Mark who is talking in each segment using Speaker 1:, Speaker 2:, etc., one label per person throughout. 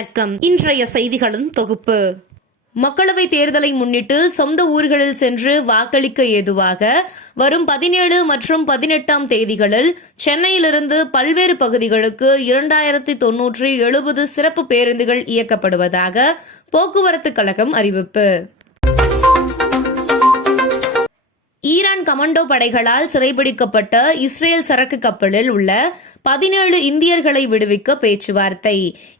Speaker 1: வணக்கம். இன்றைய செய்திகளின் தொகுப்பு. மக்களவை தேர்தலை முன்னிட்டு சொந்த ஊர்களில் சென்று வாக்களிக்க ஏதுவாக வரும் பதினேழு மற்றும் பதினெட்டாம் தேதிகளில் சென்னையிலிருந்து பல்வேறு பகுதிகளுக்கு இரண்டாயிரத்தி தொன்னூற்றி எழுபது சிறப்பு பேருந்துகள் இயக்கப்படுவதாக போக்குவரத்து கழகம் அறிவிப்பு. கமாண்டோ படைகளால் சிறைபிடிக்கப்பட்ட இஸ்ரேல் சரக்கு கப்பலில் உள்ள பதினேழு இந்தியர்களை விடுவிக்க பேச்சுவார்த்தை.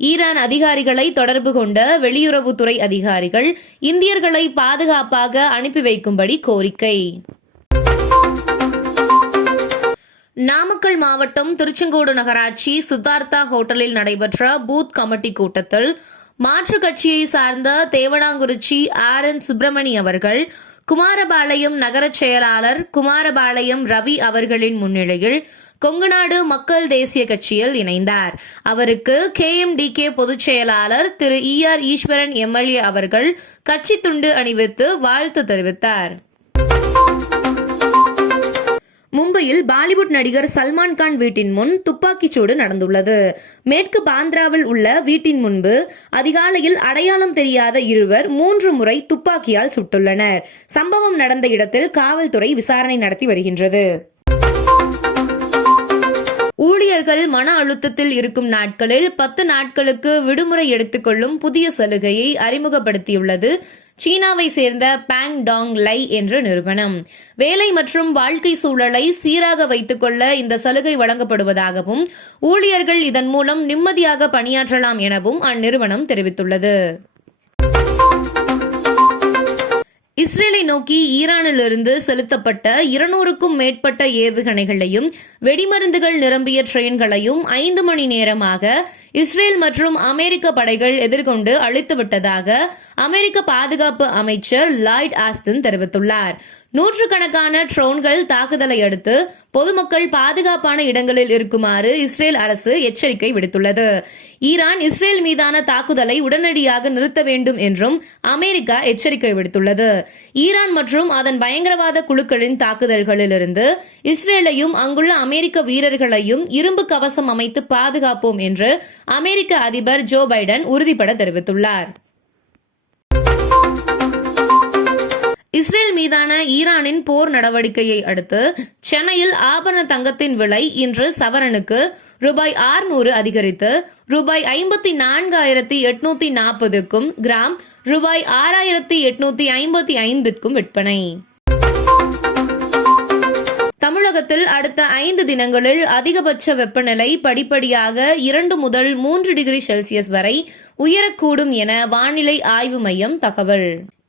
Speaker 1: ஈரான் அதிகாரிகளை தொடர்பு கொண்ட வெளியுறவுத்துறை அதிகாரிகள் இந்தியர்களை பாதுகாப்பாக அனுப்பி வைக்கும்படி கோரிக்கை. நாமக்கல் மாவட்டம் திருச்செங்கோடு நகராட்சி சித்தார்த்தா ஹோட்டலில் நடைபெற்ற பூத் கமிட்டி கூட்டத்தில் மாற்றுக் கட்சியை சார்ந்த தேவனாங்குறிச்சி ஆர் என் சுப்பிரமணி அவர்கள் குமாரபாளையம் நகரச் செயலாளர் குமாரபாளையம் ரவி அவர்களின் முன்னிலையில் கொங்குநாடு மக்கள் தேசிய கட்சியில் இணைந்தார். அவருக்கு கேஎம்டிகே பொதுச் செயலாளர் திரு இ ஆர் ஈஸ்வரன் எம்எல்ஏ அவர்கள் கட்சி துண்டு அணிவித்து வாழ்த்து தெரிவித்தார். மும்பையில் பாலிவுட் நடிகர் சல்மான் கான் வீட்டின் முன் துப்பாக்கிச்சூடு நடந்துள்ளது. மேற்கு பாந்திராவில் உள்ள வீட்டின் முன்பு அதிகாலையில் அடையாளம் தெரியாத இருவர் மூன்று முறை துப்பாக்கியால் சுட்டுள்ளனர். சம்பவம் நடந்த இடத்தில் காவல்துறை விசாரணை நடத்தி வருகின்றது. ஊழியர்கள் மன அழுத்தத்தில் இருக்கும் நாட்களில் பத்து நாட்களுக்கு விடுமுறை எடுத்துக்கொள்ளும் புதிய சலுகையை அறிமுகப்படுத்தியுள்ளது சீனாவை சேர்ந்த பேங் டாங் லை என்ற நிறுவனம். வேலை மற்றும் வாழ்க்கை சூழலை சீராக வைத்துக்கொள்ள இந்த சலுகை வழங்கப்படுவதாகவும் ஊழியர்கள் இதன் மூலம் நிம்மதியாக பணியாற்றலாம் எனவும் அந்நிறுவனம் தெரிவித்துள்ளது. இஸ்ரேலை நோக்கி ஈரானிலிருந்து செலுத்தப்பட்ட இருநூறுக்கும் மேற்பட்ட ஏவுகணைகளையும் வெடிமருந்துகள் நிரம்பிய ட்ரெயின்களையும் ஐந்து மணி நேரமாக இஸ்ரேல் மற்றும் அமெரிக்க படைகள் எதிர்கொண்டு அழித்துவிட்டதாக அமெரிக்க பாதுகாப்பு அமைச்சர் லாய்ட் ஆஸ்டன் தெரிவித்துள்ளார். நூற்றுக்கணக்கான ட்ரோன்கள் தாக்குதலை அடுத்து பொதுமக்கள் பாதுகாப்பான இடங்களில் இருக்குமாறு இஸ்ரேல் அரசு எச்சரிக்கை விடுத்துள்ளது. ஈரான் இஸ்ரேல் மீதான தாக்குதலை உடனடியாக நிறுத்த வேண்டும் என்றும் அமெரிக்கா எச்சரிக்கை விடுத்துள்ளது. ஈரான் மற்றும் அதன் பயங்கரவாத குழுக்களின் தாக்குதல்களிலிருந்து இஸ்ரேலையும் அங்குள்ள அமெரிக்க வீரர்களையும் இரும்பு கவசம் அமைத்து பாதுகாப்போம் என்று அமெரிக்க அதிபர் ஜோ பைடன் உறுதிபட தெரிவித்துள்ளார். இஸ்ரேல் மீதான ஈரானின் போர் நடவடிக்கையை அடுத்து சென்னையில் ஆபரண தங்கத்தின் விலை இன்று சவரனுக்கு ரூபாய் ஆறுநூறு அதிகரித்து ரூபாய் ஐம்பத்தி நான்காயிரத்தி எட்நூத்தி நாற்பதுக்கும் கிராம் ரூபாய் ஆறாயிரத்தி எட்நூத்தி ஐம்பத்தி ஐந்திற்கும் விற்பனை. தமிழகத்தில் அடுத்த ஐந்து தினங்களில் அதிகபட்ச வெப்பநிலை படிப்படியாக இரண்டு முதல் மூன்று டிகிரி செல்சியஸ் வரை உயரக்கூடும் என வானிலை ஆய்வு மையம் தகவல்.